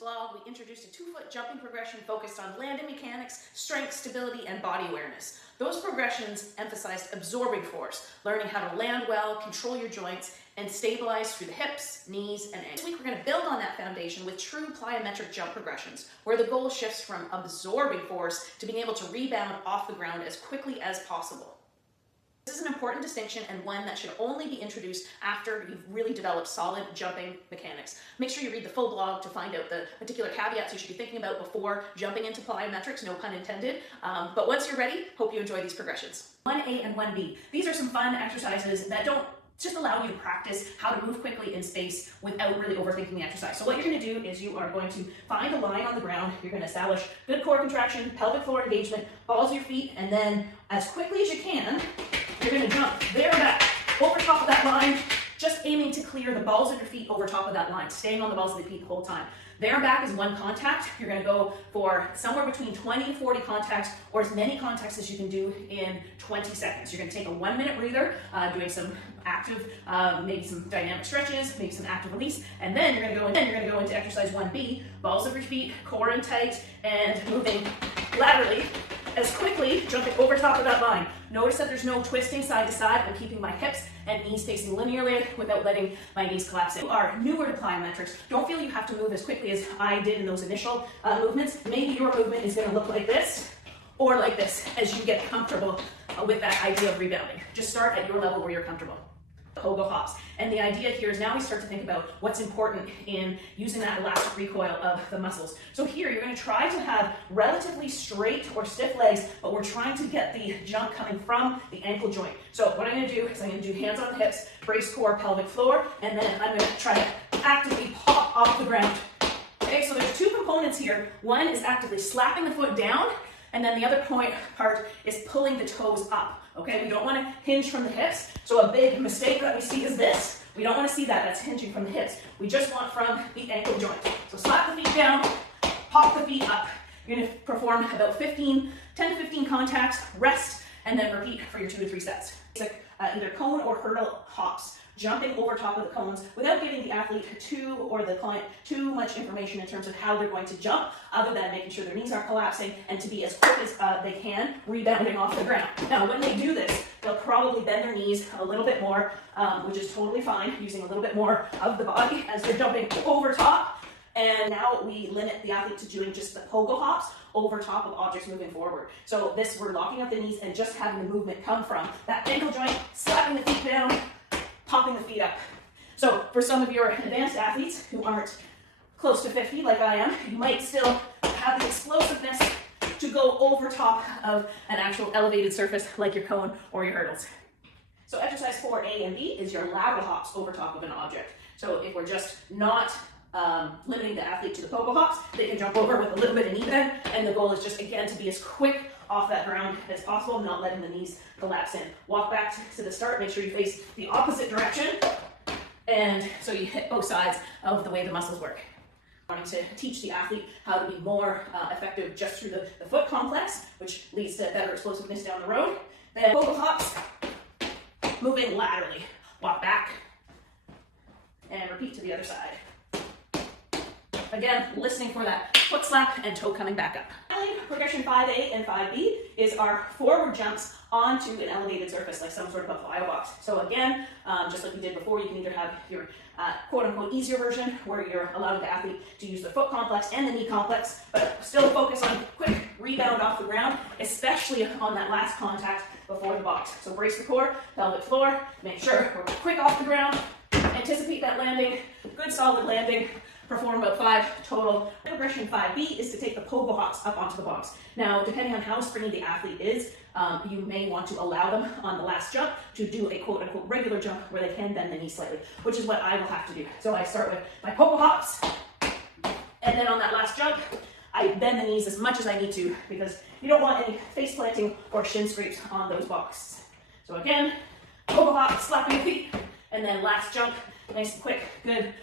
vlog, we introduced a 2-foot jumping progression focused on landing mechanics, strength, stability, and body awareness. Those progressions emphasized absorbing force, learning how to land well, control your joints, and stabilize through the hips, knees, and ankles. This week we're going to build on that foundation with true plyometric jump progressions, where the goal shifts from absorbing force to being able to rebound off the ground as quickly as possible. This is an important distinction and one that should only be introduced after you've really developed solid jumping mechanics. Make sure you read the full blog to find out the particular caveats you should be thinking about before jumping into plyometrics, no pun intended. But once you're ready, hope you enjoy these progressions. 1A and 1B. These are some fun exercises that don't just allow you to practice how to move quickly in space without really overthinking the exercise. So what you're going to do is you are going to find a line on the ground. You're going to establish good core contraction, pelvic floor engagement, balls of your feet, and then as quickly as you can, you're going to jump there and back over top of that line, just aiming to clear the balls of your feet over top of that line, staying on the balls of the feet the whole time. There and back is one contact. You're going to go for somewhere between 20 and 40 contacts, or as many contacts as you can do in 20 seconds. You're going to take a 1-minute breather, doing some active, maybe some dynamic stretches, maybe some active release, and then you're going to go into exercise 1B, balls of your feet, core in tight, and moving laterally as quickly, jumping over top of that line. Notice that there's no twisting side to side. I'm keeping my hips and knees facing linearly without letting my knees collapse in. If you are newer to plyometrics, don't feel you have to move as quickly as I did in those initial movements. Maybe your movement is going to look like this or like this as you get comfortable with that idea of rebounding. Just start at your level where you're comfortable. Pogo hops. And the idea here is now we start to think about what's important in using that elastic recoil of the muscles. So here you're going to try to have relatively straight or stiff legs, but we're trying to get the jump coming from the ankle joint. So what I'm going to do is I'm going to do hands on the hips, brace core, pelvic floor, and then I'm going to try to actively pop off the ground. Okay, so there's two components here. One is actively slapping the foot down, and then the other part is pulling the toes up. Okay, we don't want to hinge from the hips. So a big mistake that we see is this. We don't want to see that. That's hinging from the hips. We just want from the ankle joint. So slap the feet down, pop the feet up. You're going to perform about 10 to 15 contacts, rest, and then repeat for your 2 to 3 sets. Basic, either cone or hurdle hops, jumping over top of the cones without giving the athlete or the client too much information in terms of how they're going to jump, other than making sure their knees aren't collapsing and to be as quick as they can, rebounding off the ground. Now, when they do this, they'll probably bend their knees a little bit more, which is totally fine, using a little bit more of the body as they're jumping over top. And now we limit the athlete to doing just the pogo hops over top of objects moving forward. So this, we're locking up the knees and just having the movement come from that ankle joint, slapping the feet down, popping the feet up. So for some of your advanced athletes who aren't close to 50 like I am, you might still have the explosiveness to go over top of an actual elevated surface like your cone or your hurdles. So exercise 4A and B is your lateral hops over top of an object. So if we're just not limiting the athlete to the pogo hops, they can jump over with a little bit of knee bend, and the goal is just, again, to be as quick off that ground as possible, not letting the knees collapse in. Walk back to the start, make sure you face the opposite direction, and so you hit both sides of the way the muscles work. Wanting to teach the athlete how to be more effective just through the foot complex, which leads to better explosiveness down the road. Then pogo hops, moving laterally. Walk back, and repeat to the other side. Again, listening for that foot slap and toe coming back up. Finally, progression 5A and 5B is our forward jumps onto an elevated surface, like some sort of a plyo box. So again, just like we did before, you can either have your quote-unquote easier version, where you're allowing the athlete to use the foot complex and the knee complex, but still focus on quick rebound off the ground, especially on that last contact before the box. So brace the core, pelvic floor, make sure we're quick off the ground, anticipate that landing, good solid landing. Perform about 5 total. Progression 5B is to take the pogo hops up onto the box. Now, depending on how springy the athlete is, you may want to allow them on the last jump to do a quote-unquote regular jump where they can bend the knee slightly, which is what I will have to do. So I start with my pogo hops, and then on that last jump, I bend the knees as much as I need to, because you don't want any face planting or shin scrapes on those boxes. So again, pogo hop, slapping the feet, and then last jump, nice and quick, good